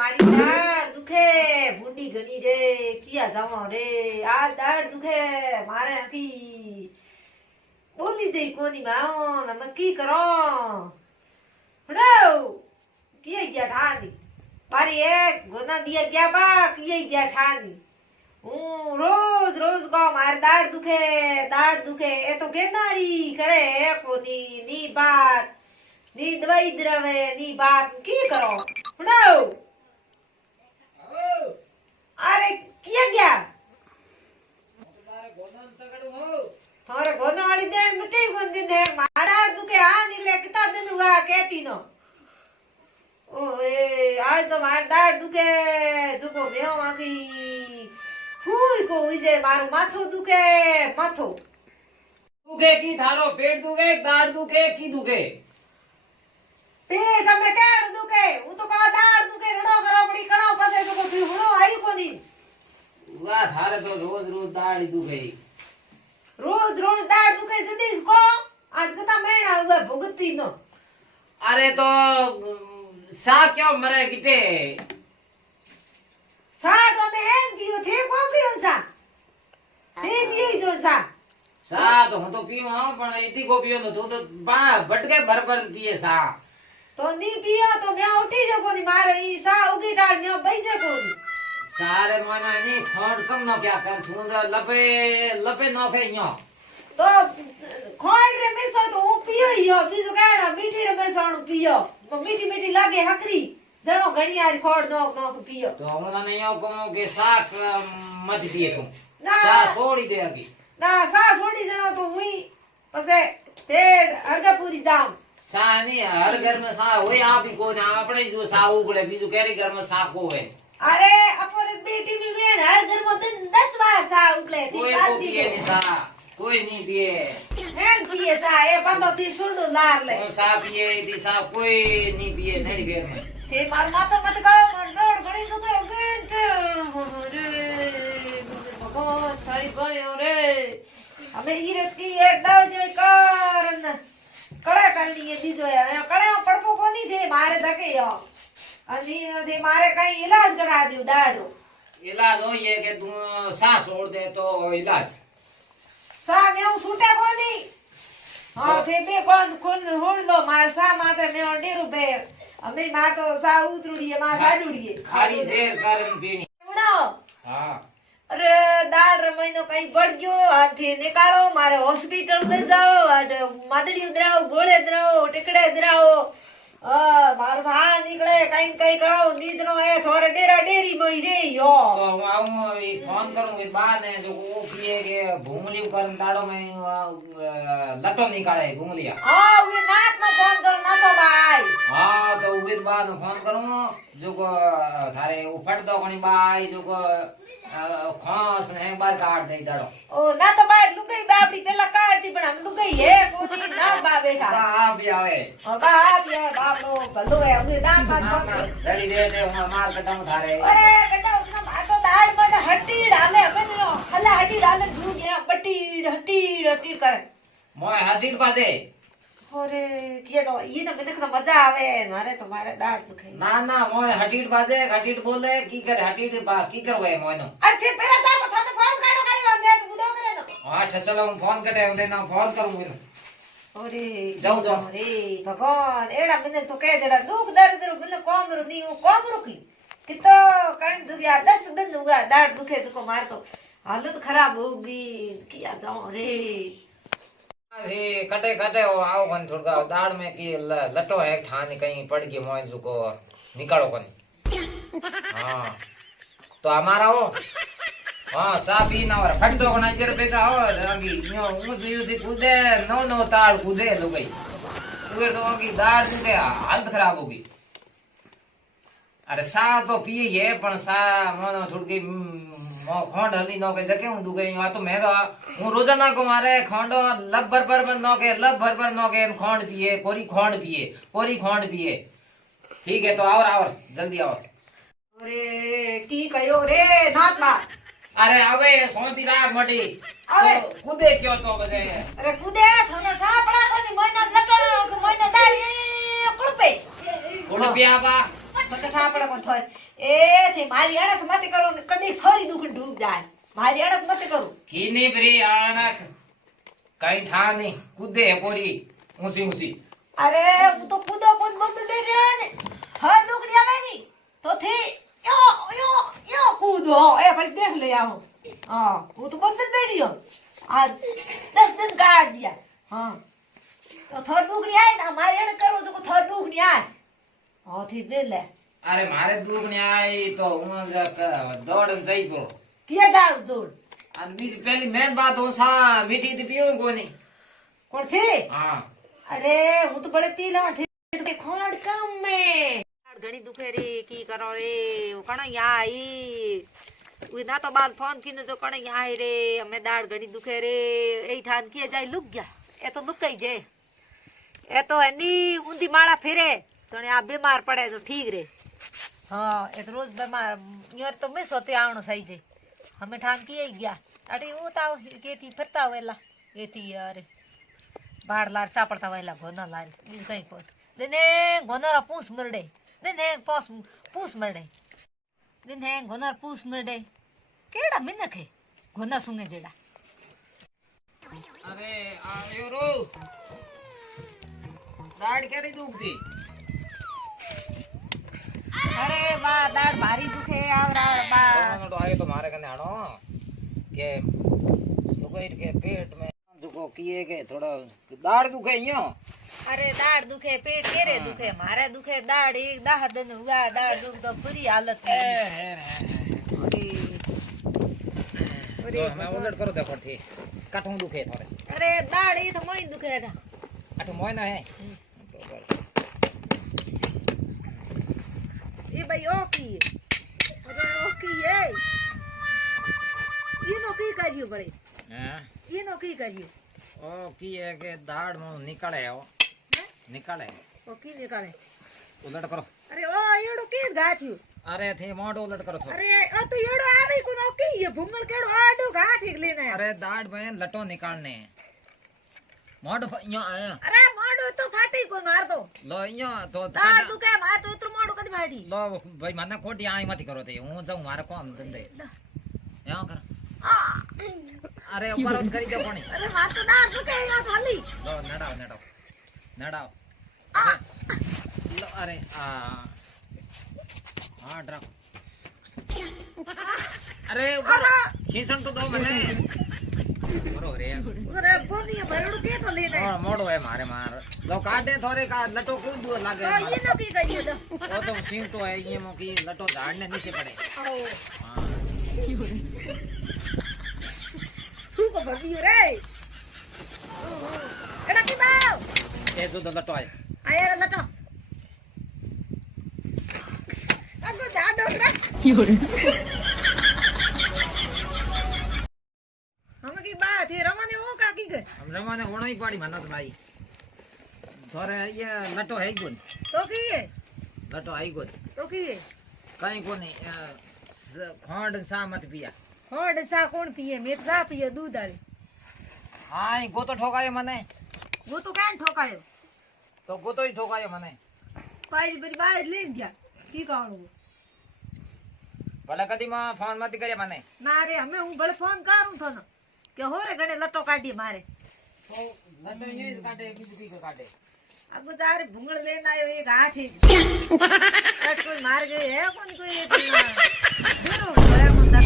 મારી દાળ દુખે ભૂંડી ગણી રે કિયા જાવા રે આ દાળ દુખે મારે આખી બોલી દઈ કોની માઓ નમ કી કરો હડો કિયા ગયા ઠાની મારી એક ગોના દિયા ગયા બા કિયા ગયા ઠાની હું રોજ રોજ કહો મારે દાળ દુખે એ તો કેનારી કરે કોની ની બાત ની દવાઈ દ્રવે ની બાત કી કરો હડો અરે કિયા ગયા थारे गोना वाली देर मिट्टी बंदी दे मारा दुके आ निकले कितना दिन हुआ कहती नो ओरे आज तो मार दाढ़ दुके जुको बेहो आगी हुई को विजय मारू माथो दुके माथो दुखे की थारो पेट दुखे दाढ़ दुखे की दुखे पेट हमें केड़ दुके वो तो कहा दाढ़ दुके रड़ो करो बड़ी कड़ो पसे जुको भी हुनो आई कोनी वाह थारे तो रोज रोज दाढ़ दुखे रोज रोज दाढ़ दुखे जदीस को आज कता महीना हुआ भुगती नो अरे तो सा क्यों मरे गिटे सा तो मैं एम पियो थे को पियो सा थे पियो जो सा तो હું તો પીઉં હા પણ એથી કો પીયો ન તું તો બા ભટકે ભરભર પીએ સા तो नी पियो तो मैं उठी जो कोनी मारे ई सा उगी डाल न्यो बैजे कोनी सारे मना नहीं खोड़ कम न क्या कर छूं लपे लपे न के न्यो तो खोड़ रे में सो तो वो पियो यो बीजो केड़ा मीठी रे में सोण पियो तो मीठी मीठी लागे हकरी जणो घणी यार खोड़ नो पियो तो हमरा नहीं हो को के साक मत पिए तू ना सा छोड़ी दे आगी ना सा छोड़ी जणो तो हुई पसे तेड़ अर्गपुरी दाम सा नहीं हर घर में सा होय आप ही को ना अपने जो सा उगड़े बीजू केरी घर में सा को है अरे अपने बेटी भी वे हर घर में दिन 10 बार सा उगले थी कोई को पिए नहीं सा कोई नहीं पिए हैं पिए सा ए बंदो ती सुंडू लार ले ओ सा पिए दी सा कोई नहीं पिए नड़ी घर में थे मार माता मत गाओ मन दौड़ घड़ी तो गयो गेंद रे भगवान थारी गयो रे हमें ईरत की एक दाव जो करन कड़े कर लिए बीजो है कड़े पड़पो कोनी थे मारे धके यो अनि थे मारे कई इलाज करा दियो दाड़ो इलाज हो ये कि तू सा छोड़ दे तो इलाज सा ने छूटे कोनी हां थे बे कोन कोन होण लो मार सा माते ने 1.5 रुपए अमे मा तो सा उतरुड़िए मा साडुड़िए खाली जेर कारण पीनी उड़ो हां अरे दाड़ रे महीनो कई बढ़ गयो हाथी निकालो मारे हॉस्पिटल ले जाओ अरे मादड़ी उधराओ गोळे उधराओ टिकड़े उधराओ मारो था निकले कई करो नींद नो है थोड़े डेरा डेरी मई रे यो तो आऊं ये फोन करूंगी बा ने जो वो पिए के भूमली करन दाड़ो में लटो निकाले भूमलिया हां उरे नाथ नो फोन कर ना तो भाई हां तो उगे बा नो फोन करूं जो को थारे उफट दो कोनी बाई जो को खास ने एक बार काट दे दाड़ो ओ ना तो भाई लुगाई बापड़ी पहला काटती पण हम लुगाई है कोनी ना बा बेटा बा भी आवे बा ये बाप लो भलो है उरे दान बात रेडी दे दे हम मार कटम थारे अरे बेटा उसने बाटो दाढ़ में हड्डी डाले हमें नहीं हल्ला हड्डी डाले झूठ है बट्टी हड्डी करे मोय हाथीट बादे अरे किए तो ये ना मैंने कितना मजा आवे मारे तुम्हारे दाढ़ दुखे ना ना मोय हटीट बादे हटीट बोले की करे हटीट बा की करवे मोय नो अरे पेरा दा थाने फोन काढो काई मैं तो बुडो करे ना हां ठसलो हम फोन करे हमने ना फोन करूं अरे जाऊ अरे भगवान एड़ा मैंने तो कह देड़ा दुख दर्द रो मैंने कोमरो नी हूं कोमरो की कितो कण दुखिया 10 दिन हुआ दाढ़ दुखे तो मार तो हालत खराब होगी किया जाऊं रे हे कटे कटे आओ कन थोड़ा दाढ़ में की लटो है ठानी कहीं पड़ गई मोय जुको निकालो कन हां तो हमारा हो हां साबी ना और फट दो कना चर पे का हो रंगी न्यो उस यूसी कूदे नो ताड़ कूदे लो गई उधर तो की दाढ़ के हालत खराब होगी अरे सा तो पिए ये पण सा मोनो थोड़ी खोंड हली नो के जके हूं दुगे आ तो मैं तो हूं रोजाना को मारे खोंडो लब भर नो के खोंड पिए कोरी खोंड पिए ठीक है तो और जल्दी आओ अरे की कयो रे नाथ बा अरे अबे सोती राग मटी अबे तो कूदे क्यों तो बजे अरे कूदे थाने ठा पड़ा कोनी महीना लटो महीना दाढ़ी कुड़पे उड़ पिया बा મને સાપડે કોણ થોય એ થી મારી અડક મત કરો કદી થોરી દુખ ડૂબ જાય મારી અડક મત કરું કીની બરી આણક કઈ થા નહીં કૂદે પોરી ઊંસી ઊંસી અરે હું તો કૂદો કૂદ બંધ દે રહ્યા ને હા દુખડી આવે ની તો થી યો કૂદો એ ભલે દેખ લે આવો હા હું તો બંધ જ બેઠી આ 10 दिन કાઢ દિયા હા તો થોર દુખડી આય ને મારી અડક કરું તો થોર દુખડી આય હા થી જે લે અરે મારે દુખ ને આઈ તો હું દોડ જઈ ગયો કિયા જાવ દોડ અને બીજી પેલી મેન વાત હું સા મીઠી થી પીવું કોની કોણ થી હા અરે હું તો બડે પી લવા થી ખોડ કમ મે ઘણી દુખે રે કી કરો રે કણ આઈ ઉઈ ના તો બાદ ફોન કીને તો કણ આઈ રે અમે દાડ ઘણી દુખે રે એ ઠાન કે જાય લુક ગયા એ તો દુખાઈ જાય એ તો એની ઊંધી માળા ફેરે તો આ બીમાર પડે તો ઠીક રે हाँ एक रोज बीमार यार तो मैं सोते आवणो सही जे हमें ठान किए गया अरे वो ताव के थी फिरता वेला ये थी यार बाढ़ लार सापड़ता वेला गोना लार इन कहीं को देने गोनरा पूस मरडे देने पूस मरडे देने गोनर पूस मरडे केड़ा मिनक है गोना सुने जेड़ा अरे आयो रो दाढ़ केरी दुखती अरे बा दाढ़ भारी दुखे आवरा बा तो आयो तो मारे कने आनो के दुखे के पेट में दुखो किए के थोड़ा दाढ़ दुखे यो अरे दाढ़ दुखे पेट केरे दुखे मारे दुखे दाढ़ एक 10 दिन हुआ दाढ़ दुख तो बुरी हालत में अरे मैं उलट करो देखो थी काटू दुखे थोड़े अरे दाढ़ ये तो मोई दुखे था अट मोय ना है ये भाई ओकी अरे ओकी है ये नो की करियो बड़े हां ये नो की करियो ओ की है के दाढ़ में निकले हो निकले ओकी निकाले उलट करो अरे ओ एड़ो के गाथ्यो अरे थे मोटो उलट करो थोड़ा अरे ओ तो एड़ो आवे कोन ओकी ये भुंगल केड़ो आडो गाथ लेना है अरे दाढ़ में लटो निकालने मोटो यो आया अरे मोडो तो फाटी को मार दो लो यो तो दाढ़ दुखे मार तो इतरो मोडो कदी फाटी लो भाई मने खोटी आई मत करो ते हूं जाऊं मारे काम धंधे यो कर अरे ऊपर उठ करी दो पानी अरे मार तो दाढ़ दुखे या थाली लो नडाओ नडाओ नडाओ लो अरे हां ड्रॉप अरे ऊपर खींचन तो दो मने बरो रे अरे बोनी भरड़ो के तो लेना हां मोड़ो है मारे मार लो काटे थोड़े का लटो कूद दो लागे तो ये नो की करियो तो वो तो सीम तो है ये मो की लटो झाड़ ने नीचे पड़े आओ हां तू को भगियो रे एड़ा की बाव ए जो तो लटो है आया रे लटो अगो जाडो रे हम की बात है रमाने हो का की गए हम रमाने होना ही पड़ी मनत भाई थोड़े ये लटो है गुन तो की है लटो आई गुन तो की है कहीं को नहीं खोंड सा मत पिया होड़ सा कौन पिए मेरे सा पिए दूध वाली हाँ गो तो ठोकायो मने वो तो कान ठोकायो तो गो तो ही ठोकायो मने पाई बरी बाहर ले दिया की कहणो भले कदी में फोन मत करे मने ना रे हमें हूं बड़े फोन करूं तो ना के हो रे गणे लटो काटी मारे तो लटो ये काटे किसी को काटे अब तारे भुंगड़ लेना आयो एक हाथ ही कोई मार गए है कौन कोई ये दूर हो गया बंदा